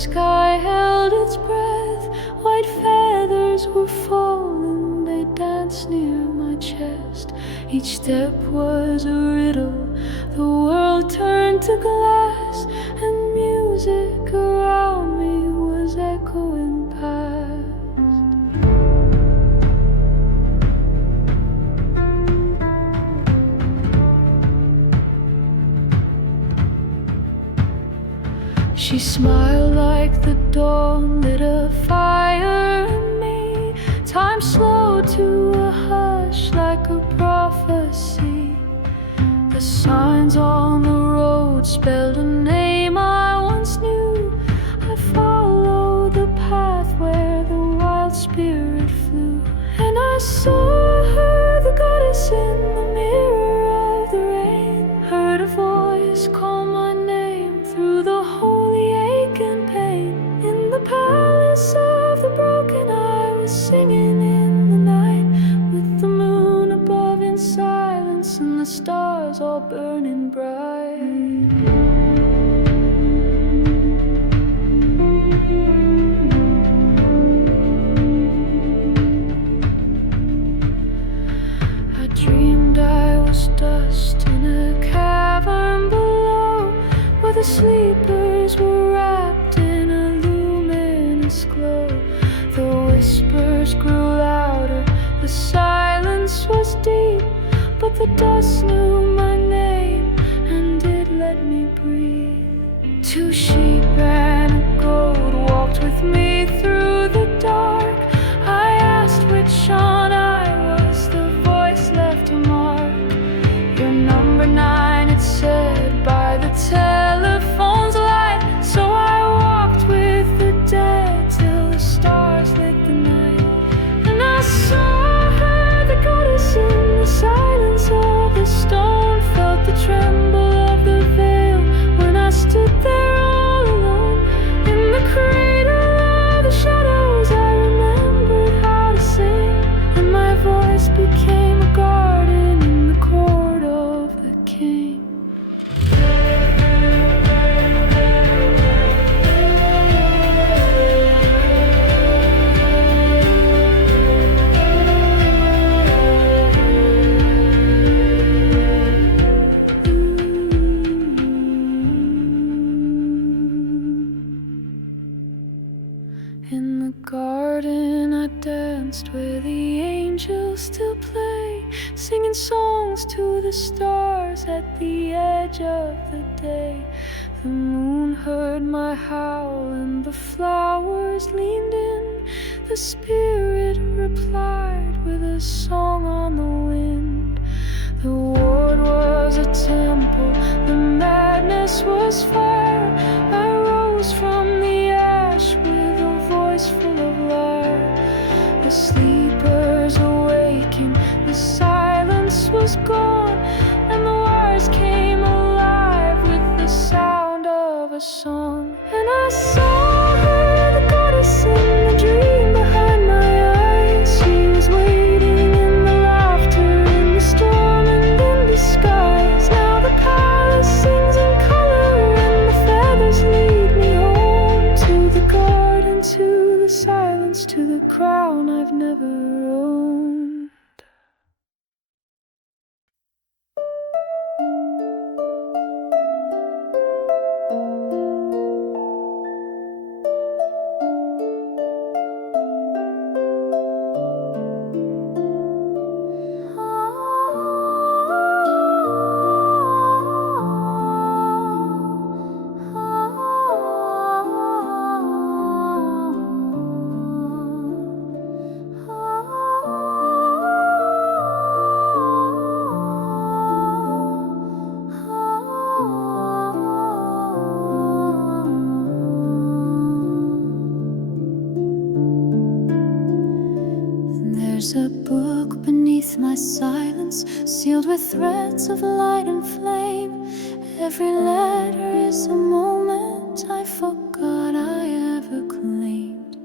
sky held its breath. White feathers were falling, they danced near my chest. Each step was a riddle, the world turned to glass, and music around me was echoing past. She smiled like the dawn, lit a fire in me. Time slowed to a hush like a prophecy. The signs on the road spelled a name I once knew. I followed the path where the wild spirit flew, and I saw her, the goddess in the mirror of the rain. Heard a voice call my name through the holy ache and pain. In the palace of the broken, I was singing in the night, with the moon above in silence and the stars all burning bright. I dreamed I was dust in a cavern below, where the sleepers were wrapped in a luminous glow. The whispers grew louder, the silence was deep, but the dust knew my name, and it let me breathe. Two sheep and a goat walked with me through the dark. I asked which one I was, the voice left a mark. You're number 9, it said, by the telephone's light. So I walked with the dead till the stars lit the night, and I saw her, the goddess in the silence of the stone. Felt the tremble of the veil when I stood there all alone. In the cradle of the shadows I remembered how to sing, and my voice became a garden in the court of the king. In the garden I danced where the angels still play, singing songs to the stars at the edge of the day. The moon heard my howl and the flowers leaned in. The spirit replied with a song on the wind. The ward was a temple, the madness was fire. I rose from the ash with a voice full of light. The sleepers awakened, the silence was gone, and the wires came alive with the sound of a song. And I saw her, the goddess in the dream behind my eyes. She was waiting in the laughter, in the storm and in disguise. Now the palace sings in color, and the feathers lead me home, to the garden, to the silence, to the crown I've never owned. There's a book beneath my silence, sealed with threads of light and flame. Every letter is a moment I forgot I ever claimed.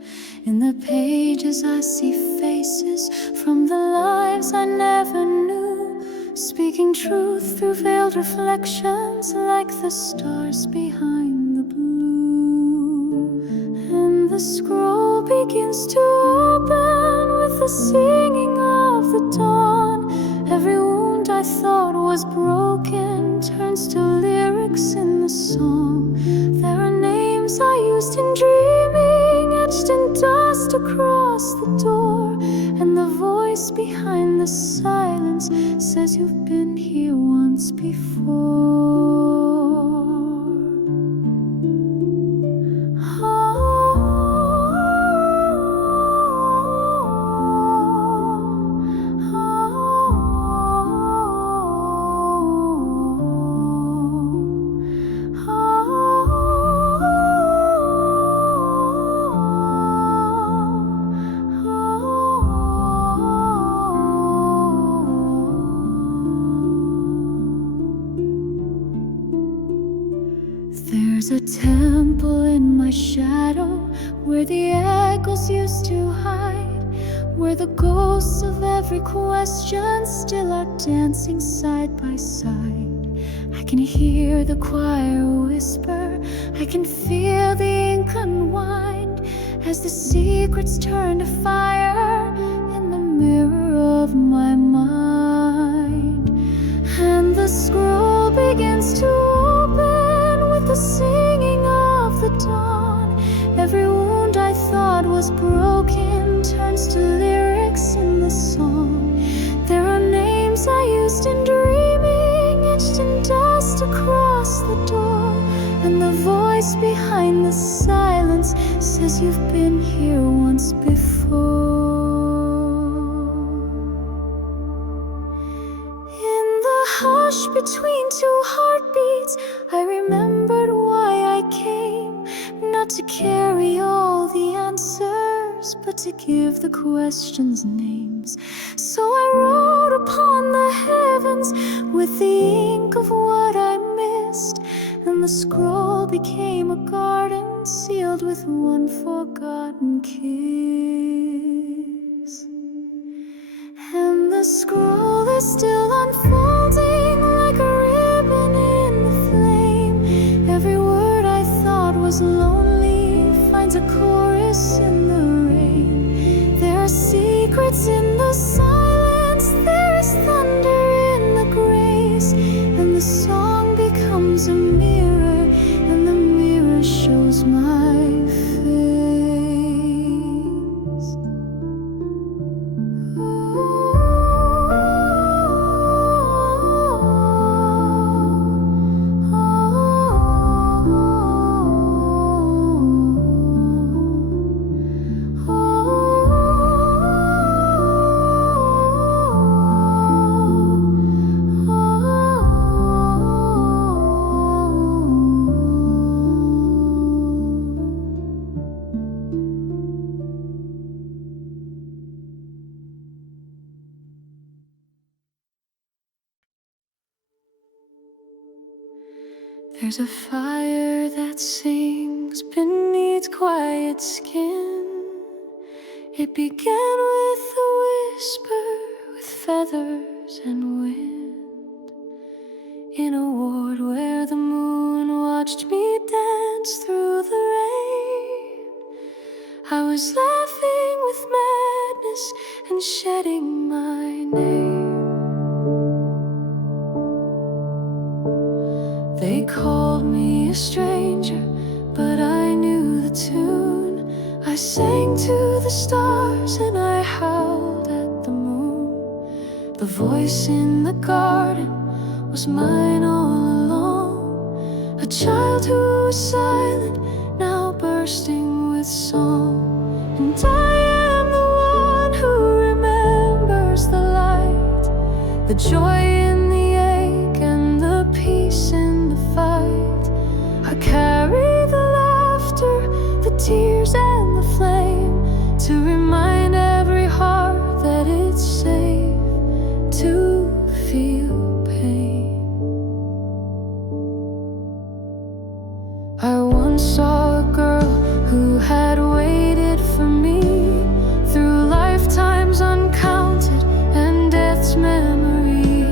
In the pages I see faces from the lives I never knew, speaking truth through veiled reflections like the stars behind the blue. The scroll begins to open with the singing of the dawn. Every wound I thought was broken turns to lyrics in the song. There are names I used in dreaming, etched in dust across the door. And the voice behind the silence says you've been here once before. There's a temple in my shadow where the echoes used to hide, where the ghosts of every question still are dancing side by side. I can hear the choir whisper, I can feel the ink unwind as the secrets turn to fire in the mirror of my mind. And the scroll begins to open with the singing of the dawn. Every wound I thought was broken turns to lyrics in the song. There are names I used in dreaming, etched in dust across the door. And the voice behind the silence says you've been here once before. In the hush between two heartbeats, I remembered why I came, not to carry all the answers, but to give the questions names. So I wrote upon the heavens with the ink of what I missed, and the scroll became a garden sealed with one forgotten kiss. And the scroll is still unfolding like a ribbon in the flame. Every word I thought was lonely finds a chorus in the rain. There are secrets in the silence, there is thunder in the grace, and the song becomes a mirror, and the mirror shows my face. There's a fire that sings beneath quiet skin. It began with a whisper, with feathers and wind. In a ward where the moon watched me dance through the rain, I was laughing with madness and shedding my name. They called me a stranger, but I knew the tune. I sang to the stars and I howled at the moon. The voice in the garden was mine all along, a child who was silent, now bursting with song. And I am the one who remembers the light, the joy in the ache and the peace in the fight. I carry the laughter, the tears and the flame, to remind every heart that it's safe to feel pain. I once saw a girl who had waited for me through lifetimes uncounted and death's memory.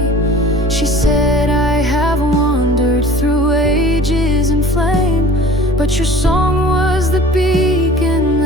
She said, I have wandered through ages in flame, but your song was the beacon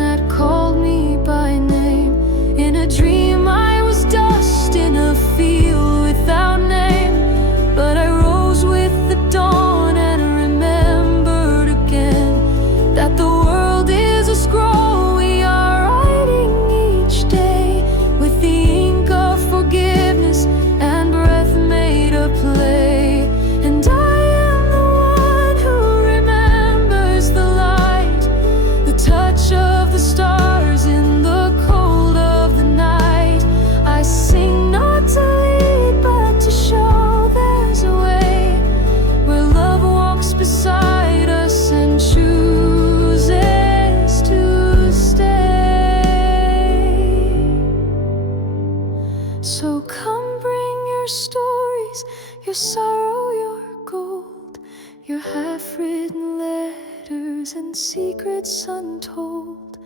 untold.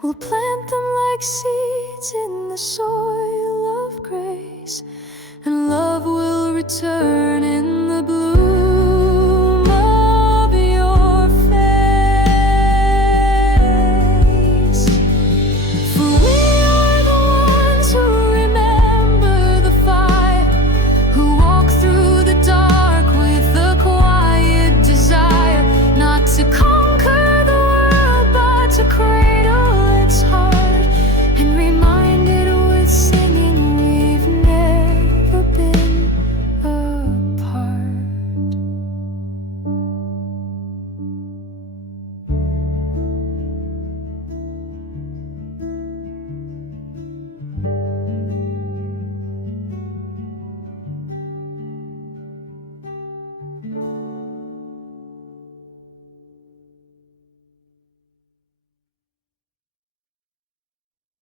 We'll plant them like seeds in the soil of grace, and love will return in the bloom